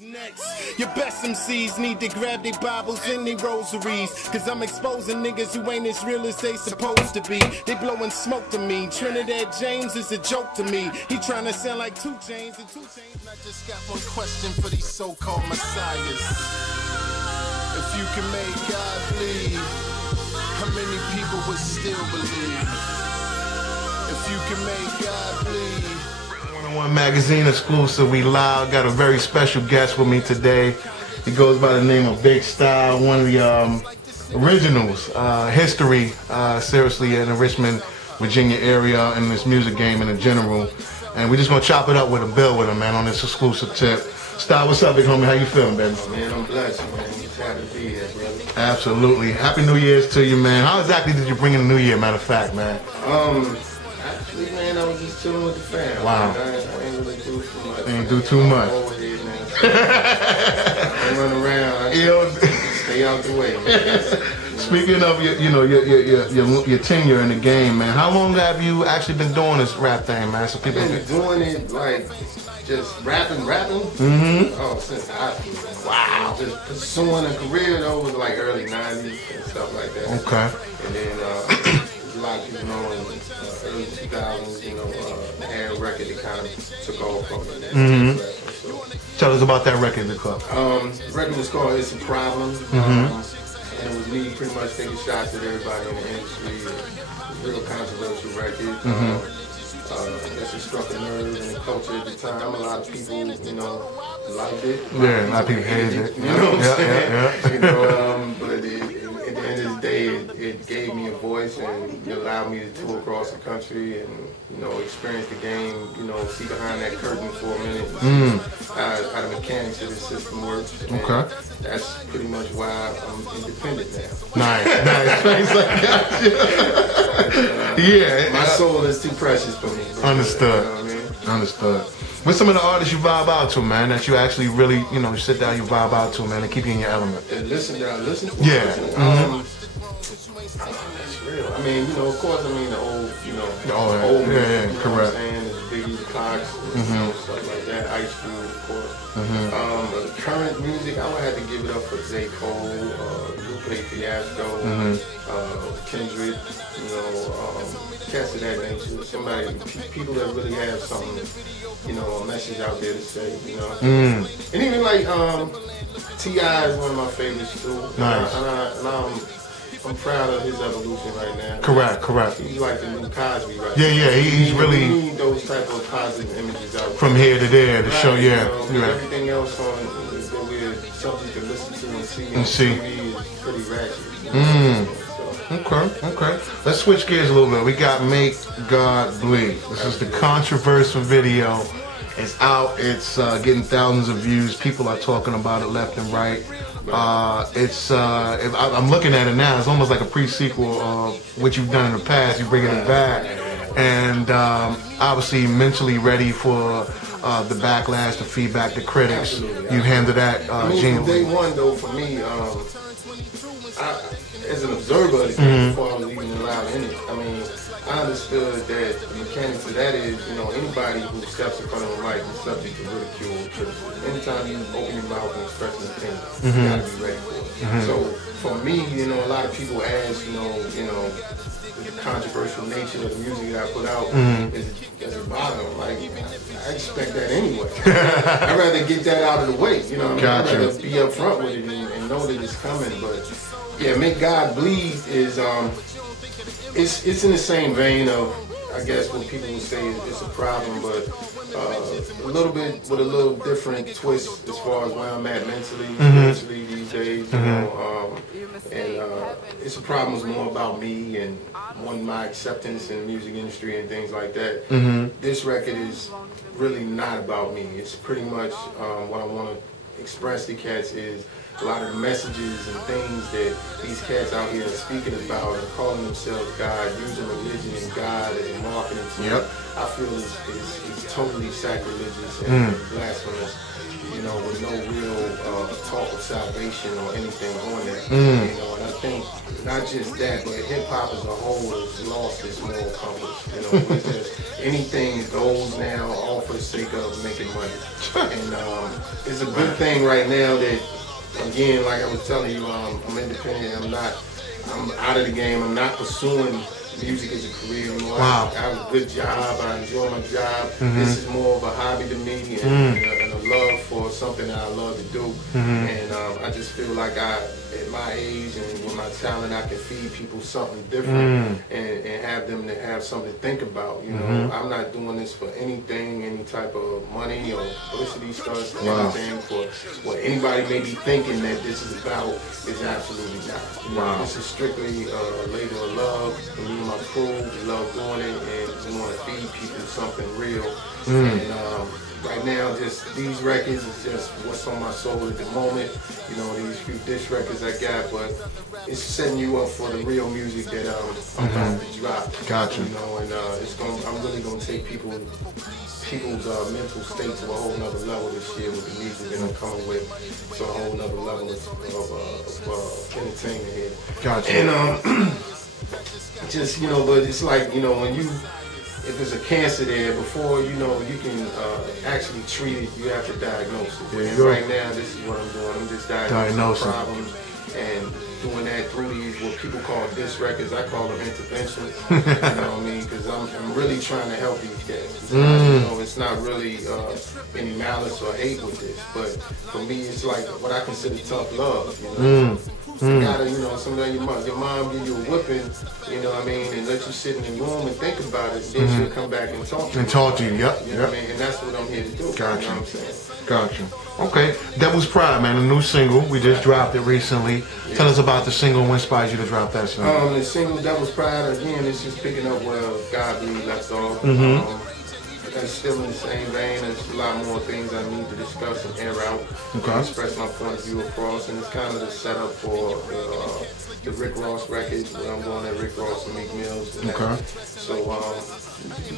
Next, your best MCs need to grab their Bibles and their rosaries, cause I'm exposing niggas who ain't as real as they supposed to be. They blowing smoke to me. Trinidad James is a joke to me. He trying to sound like 2 Chainz and 2 Chainz. I just got one question for these so-called messiahs. If you can make God bleed, how many people would still believe? If you can make God bleed. One Magazine exclusive. We live. Got a very special guest with me today. He goes by the name of Big Style, one of the originals, history, seriously, in the Richmond, Virginia area, and this music game in general. And we're just gonna chop it up with him, build with him, man, on this exclusive tip. Style, what's up, big homie? How you feeling, baby? Man, I'm blessed, man. Just happy to be here, brother. Absolutely. Happy New Year's to you, man. How exactly did you bring in the New Year, matter of fact, man? Actually, man, I was just chilling with the fam. Wow. I ain't really do too much. Ain't do too much. I'm over here, man. I run around. I just stay out the way, man. Speaking of your tenure in the game, man, how long have you actually been doing this rap thing, man? So people I've been doing it like just rapping. Mm-hmm. Oh, since wow. Just pursuing a career though was like early '90s and stuff like that. Okay. And then a lot of people know in early 2000s, I had a record that kind of took off from it. Mm-hmm. Tell us about that record, the club. The record was called "It's a Problem." Mm-hmm. And it was me pretty much taking shots at everybody in the industry. It was a real controversial record. Mm-hmm. I guess it struck a nerve in the culture at the time. A lot of people, liked it. Yeah, a lot of people hated it. You know what I'm saying? Yeah. But at the end of the day, it gave me a voice and it allowed me to tour across the country and, experience the game, see behind that curtain for a minute, how the mechanics of the system works. And okay. that's pretty much why I'm independent now. Nice. Thanks, I got you. Yeah. My soul is too precious for me. Bro. Understood. You know what I mean? Understood. What's some of the artists you vibe out to, man, that you actually really, you sit down, you vibe out to, man, and keep you in your element? And listen to. Yeah. That's real. I mean, of course, the old, old music, yeah, correct. The Biggie, Clocks, stuff like that. Ice Cube, of course. The current music, I would have to give it up for J. Cole, Lupe Fiasco, Kendrick, cats of that nature. People that really have something, a message out there to say, And even like T.I. is one of my favorites too. Nice. And I'm proud of his evolution right now. Correct. He's like the new Cosby right now. Yeah, he's really... We need those type of positive images out from here to there to show, everything else on that we're subject to listen to and see on TV is pretty ratchet. Okay. Let's switch gears a little bit. We got Make God Bleed. This is the controversial video. It's out. It's getting thousands of views. People are talking about it left and right. I'm looking at it now. It's almost like a pre-sequel of what you've done in the past. You're bringing it back, and obviously mentally ready for the backlash, the feedback, the critics. Absolutely. You handled that from day one, though, for me, as an observer of the game, before I was even allowed in it, I understood that the mechanics of that is, anybody who steps in front of a mic is subject to ridicule or criticism. Anytime you open your mouth and express an opinion, you gotta be ready for it. So for me, a lot of people ask, the controversial nature of the music that I put out is a bottom. Like, I expect that anyway. I'd rather get that out of the way, I'd rather be up front with it and know that it's coming. But yeah, Make God Bleed is it's in the same vein of, I guess, what people would say it's a problem, but a little bit with a little different twist as far as where I'm at mentally these days, and it's a problem is more about me and my acceptance in the music industry and things like that. This record is really not about me. It's pretty much what I want to express to cats is a lot of the messages and things that these cats out here are speaking about and calling themselves God, using religion and God as a marketing tool, I feel is totally sacrilegious and blasphemous, with no real talk of salvation or anything on that. You know, and I think not just that, but hip hop as a whole has lost its moral compass. You know, it's just anything goes now, all for the sake of making money. And it's a good thing right now that, again, like I was telling you, I'm independent. I'm out of the game. I'm not pursuing music as a career anymore. Wow. I have a good job. I enjoy my job. This is more of a hobby to me and a love for something that I love to do. And I just feel like at my age and with my talent, I can feed people something different and have them to have something to think about. You know, I'm not doing this for anything, any type of money or publicity stunts or anything for what anybody may be thinking that this is about. Is absolutely not. You know, this is strictly a labor of love. Me and my crew, we love doing it, and we want to feed people something real. And right now, just these records is just what's on my soul at the moment. You know, these few diss records I got, but it's setting you up for the real music that I'm about to drop. Gotcha. You know, and I'm really gonna take people's mental state to a whole nother level this year with the music that I'm coming with. So a whole nother level of entertainment here. Gotcha. And just, you know, but it's like, you know, when if there's a cancer there, before, you know, you can actually treat it, you have to diagnose it. And right now, this is what I'm doing. I'm just diagnosing problems and doing that through these, what people call diss records. I call them interventions. You know what I mean? Because I'm really trying to help these guys. You know, it's not really any malice or hate with this, but for me, it's like what I consider tough love. You know? You gotta, you know, sometimes your mom give you a whipping, you know what I mean, and let you sit in the room and think about it, and then she'll come back and talk to you. And talk to you, yep. You know what I mean? And that's what I'm here to do. Gotcha. You know what I'm saying? Gotcha. Okay, Devil's Pride, man, a new single. We just dropped it recently. Tell us about the single and what inspired you to drop that single. The single Devil's Pride, again, it's just picking up where God Bleed left off. That's still in the same vein. There's a lot more things I need to discuss and air out. Okay. Express my point of view across, and it's kind of the setup for the Rick Ross record, where I'm going at Rick Ross and Meek Mills. Okay. So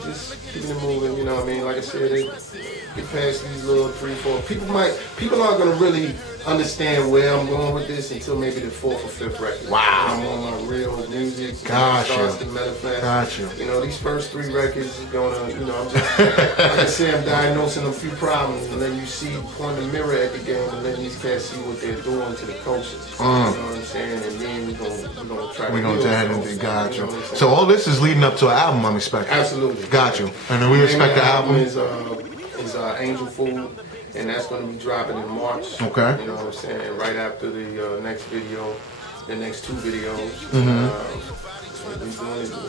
just keeping it moving. You know what I mean? Like I said, they get past these little 3, 4. People aren't gonna really understand where I'm going with this until maybe the 4th or 5th record. Wow. I'm on my real music. Gotcha. The Metafast. Gotcha. You know, these first 3 records is gonna, you know, I'm just, like I said, I'm diagnosing a few problems and letting you see, pointing the mirror at the game and letting these cats see what they're doing to the coaches. You know what I'm saying? And then we're gonna try to go ahead and got you. you. Know what I'm So all this is leading up to an album, I'm expecting. Absolutely. Got you. And then we expect the album is Angel Food, and that's going to be dropping in March. Okay. You know what I'm saying? Right after the next video, the next 2 videos. We're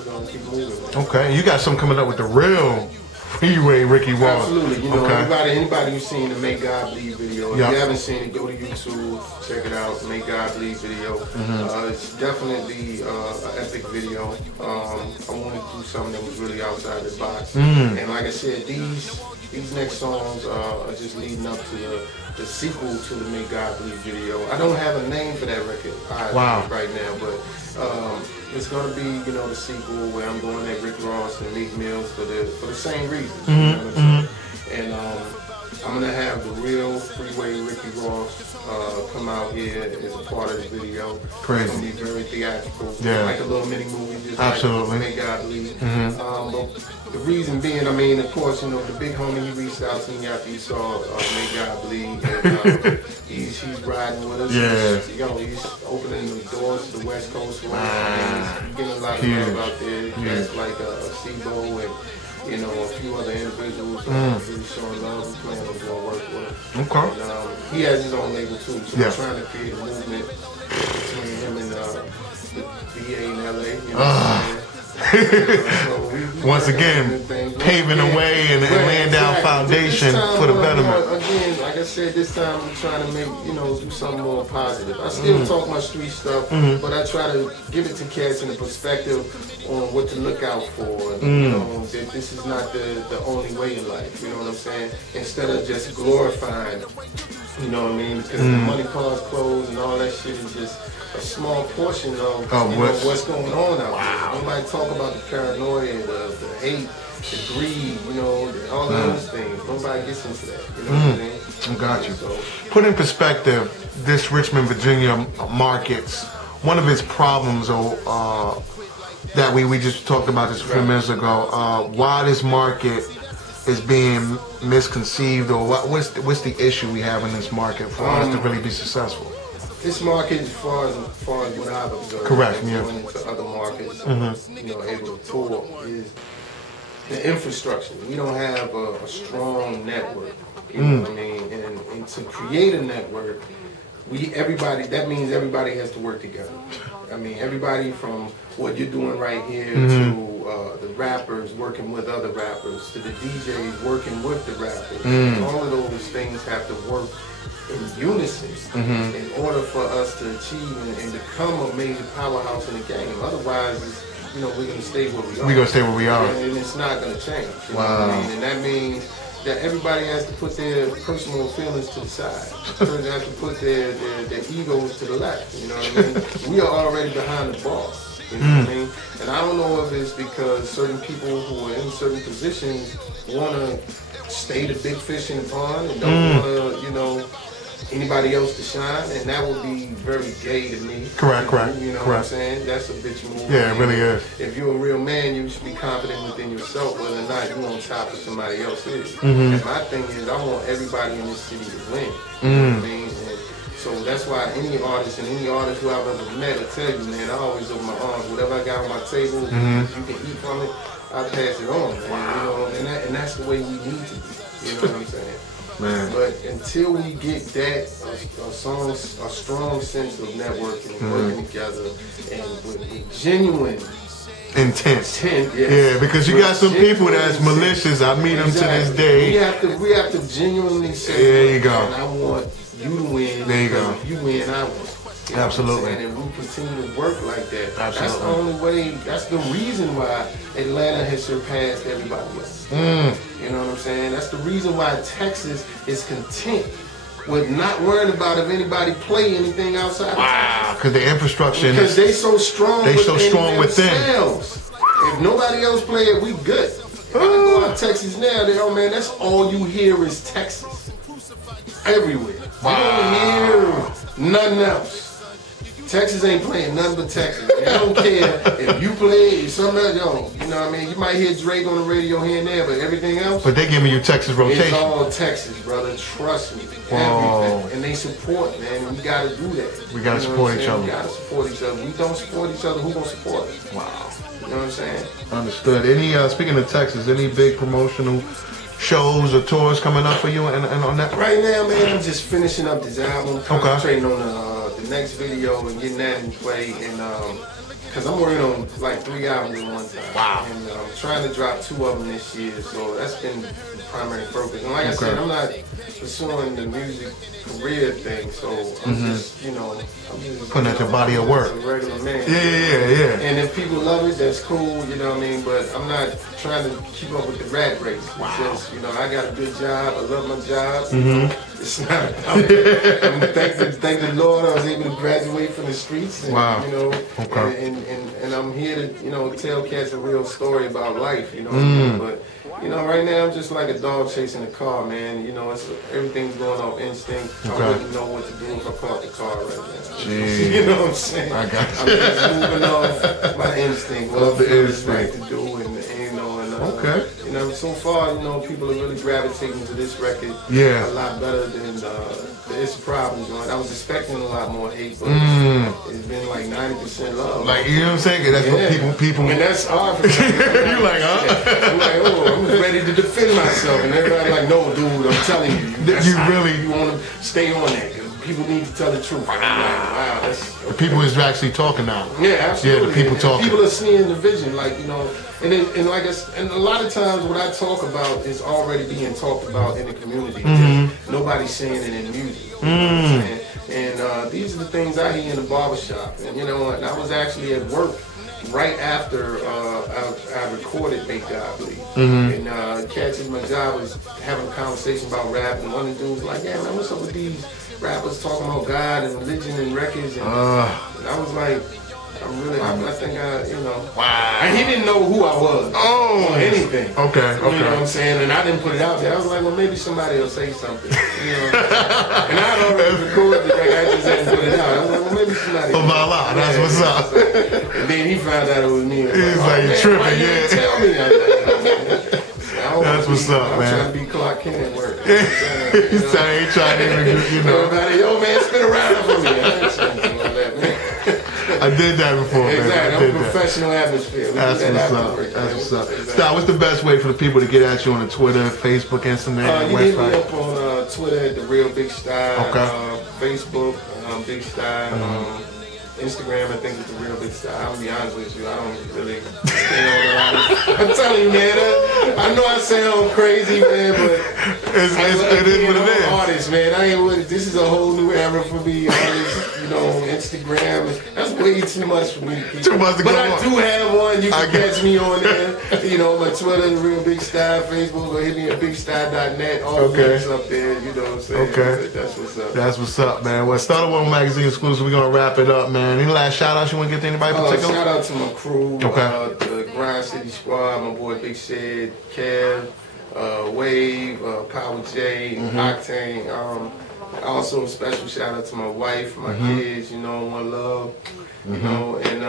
going to keep moving. Okay. You got something coming up with the real Freeway Ricky Ross. Absolutely. You know, anybody who's seen the Make God Bleed video, if you haven't seen it, go to YouTube, check it out. Make God Bleed video. It's definitely an epic video. I wanted to do something that was really outside the box. And like I said, these next songs are just leading up to the sequel to the Make God Bleed video. I don't have a name for that record right now, but it's gonna be, you know, the sequel where I'm going at Rick Ross and Meek Mills for the same reason. You know what I'm saying? And I'm gonna have the real Freeway Ricky Ross come out here as a part of the video. Crazy. It's gonna be very theatrical, like a little mini movie, just absolutely. Like Make God Bleed. But the reason being, I mean, of course, you know, the big homie, he reached out to me after he saw Make God Bleed, and he's riding with us. Yeah. He's opening the doors to the West Coast for us. He's getting a lot of love out there. Guys like Sibo and, you know, a few other individuals really showing love and playing with doing work with him. Okay. And, he has his own label too, so we're trying to create a movement between him and the VA in LA. You know what I'm saying? Once again, paving the way and laying down foundation for the betterment. Again, like I said, this time I'm trying to make, you know, do something more positive. I still talk my street stuff, but I try to give it to cats in a perspective on what to look out for. And, you know, that this is not the only way in life. You know what I'm saying? Instead of just glorifying, you know what I mean? Because the money, cars, clothes, and all that shit is just a small portion of what's going on out there. Nobody talk about the paranoia, the hate, the greed, you know, all those things. Nobody gets into that. You know what I'm saying? Got you. Put in perspective, this Richmond, Virginia markets, one of its problems that we just talked about this a few minutes ago, why this market is being misconceived, or what's the issue we have in this market for us to really be successful? This market, as far as what I've observed, correct, yeah, going into other markets, you know, able to tour, is the infrastructure. We don't have a strong network. You know what I mean? And to create a network, that means everybody has to work together. I mean, everybody from what you're doing right here to the rappers working with other rappers, to the DJs working with the rappers. All of those things have to work in unison in order for us to achieve and become a major powerhouse in the game. Otherwise, you know, we're going to stay where we are. We're going to stay where we are. And it's not going to change. You wow. know what I mean? And that means that everybody has to put their personal feelings to the side. They have to put their egos to the left. You know what I mean? We are already behind the ball. You know what I mean? And I don't know if it's because certain people who are in certain positions want to stay the big fish in the pond and don't want to, you know, anybody else to shine, and that would be very gay to me. Correct. You know what I'm saying? That's a bitch move. Yeah, it really is. If you're a real man, you should be confident within yourself, whether or not you're on top of somebody else is. And my thing is, I want everybody in this city to win. You know what I mean? And so that's why any artist who I've ever met will tell you, man, I always open my arms. Whatever I got on my table, you can eat from it, I pass it on. Man. Wow. You know, and that's the way we need to be. You know what I'm saying? Man. But until we get that, a strong sense of networking and working together, and with genuine intent. Yes. Yeah, because you got some people that's malicious. I meet them to this day. We have to genuinely say, there you go. And I want you to win. There you go. If you win, I win. You know absolutely. And we continue to work like that. Absolutely. That's the only way. That's the reason why Atlanta has surpassed everybody else. You know what I'm saying? That's the reason why Texas is content with not worrying about if anybody play anything outside. Wow, because the infrastructure. Because they so strong. They so strong within. If nobody else play it, we good. If I go out to Texas now, oh man, that's all you hear is Texas. Everywhere. Wow. You don't hear nothing else. Texas ain't playing nothing but Texas. They don't care if you play, if somebody else, you know what I mean? You might hear Drake on the radio here and there, but everything else. But they giving you Texas rotation. It's all Texas, brother. Trust me. Everything. And they support, man. And we got to do that. We got to support each other. We got to support each other. We don't support each other, who going to support us? Wow. You know what I'm saying? Understood. Any, speaking of Texas, any big promotional shows or tours coming up for you and on that? Right now, man, I'm just finishing up this album, concentrating on the next video and getting that in play, and because I'm working on like 3 albums at one time. Wow. And I'm trying to drop 2 of them this year, so that's been the primary focus. And like I said, I'm not pursuing the music career thing, so I'm just, you know, I'm just putting out your body of work. A regular man. Yeah. And if people love it, that's cool, you know what I mean? But I'm not trying to keep up with the rat race. Wow. It's just, you know, I got a good job, I love my job. It's not about it. Thank the Lord I was able to graduate from the streets. And, wow. You know, and I'm here to, you know, tell cats a real story about life, you know. But, you know, right now I'm just like a dog chasing a car, man. You know, everything's going off instinct. I wouldn't know what to do if I caught the car right now. Jeez. You know what I'm saying? I got you. I'm just moving off my instinct. What I feel is right to do, and you know, you know, so far, you know, people are really gravitating to this record. Yeah. A lot better than the It's a Problem joint. I was expecting a lot more hate, but it's been like 90% love. Like, you know what I'm saying? That's what people. And that's hard for me. You're like, huh? I'm like, oh, I'm ready to defend myself, and everybody's like, no, dude, I'm telling you, you want to stay on that. People need to tell the truth. Wow, that's okay. The people is actually talking now. Yeah, absolutely. Yeah, the people talking. People are seeing the vision, like, you know, and like and a lot of times what I talk about is already being talked about in the community. Nobody's saying it in music. You know what I'm saying? And these are the things I hear in the barbershop. And you know what? I was actually at work right after I recorded Make God Bleed. And cats in my job was having a conversation about rap, and one of the dudes was like, yeah, man, what's up with these rappers talking about God and religion and records? And I was like, I think you know. Wow. And he didn't know who I was. Or anything. Okay. You know what I'm saying? And I didn't put it out there. I was like, well, maybe somebody will say something. You know? And I'd already recorded it. Like, I just hadn't put it out. I was like, well, maybe somebody. Oh, voila, that's what's up. And then he found out it was me. He's like, you tripping, why you yeah. didn't tell me. I was like, That's what's up, man. I'm trying to be Clark Kent at work. He's saying he trying to even, you know. Everybody, yo, man, spin around for me. I ain't saying anything like that, man. I did that before, man. Exactly. I'm a professional atmosphere. That's what's up. That's what's up. Style, what's the best way for the people to get at you on the Twitter, Facebook, Instagram, you hit me website? up on Twitter at The Real Big Style. Okay. Facebook, Big Style. Instagram, I think it's The Real Big Style. I'll be honest with you, I don't really stay on a lot. I'm telling you, man, I know I sound crazy, man, but it is what it is. Artist, man, I ain't with it. This is a whole new era for me. Artists, you know, Instagram, that's way too much for me to keep. Too much to go on. But I do have one. You can catch me on there. You know, my Twitter, The Real Big Style, Facebook, or hit me at bigstyle.net. All the links up there, you know what I'm saying? Okay. That's what's up. That's what's up, man. Well, Starter One Magazine exclusive. We're going to wrap it up, man. Any last shout outs you want to give to anybody in particular? Shout out to my crew, Okay. The Grind City Squad, my boy Big Shed, Kev, Wave, Power J, Octane. Also a special shout out to my wife, my kids, you know, One Love, you know, and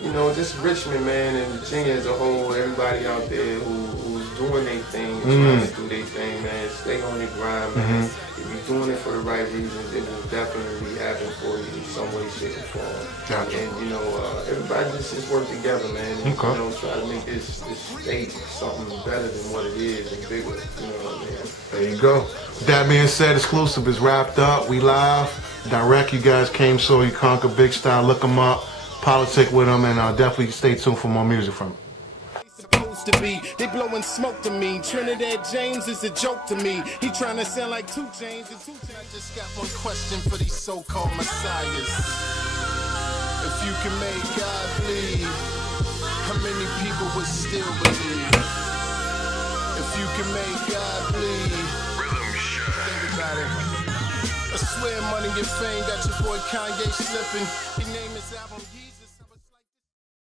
you know, just Richmond, man, and Virginia as a whole, everybody out there who's doing their thing, trying to do their thing, man. Stay on your grind, man. If you're doing it for the right reasons, it will definitely happen for you in some way, shape, or form. Gotcha. And, you know, everybody just work together, man. And, Okay. you know, try to make this state something better than what it is and bigger, you know what I mean? There you go. With that being said, exclusive is wrapped up. We live. Direct, you guys came, so you conquer Big Style. Look them up, politic with them, and definitely stay tuned for more music from them. Supposed to be, they blowing smoke to me. Trinidad James is a joke to me. He trying to sound like 2 Chainz. And 2 Chainz. I just got one question for these so-called messiahs. If you can make God bleed, how many people would still believe? If you can make God bleed, think about it. I swear money and fame got your boy Kanye slipping. He named his album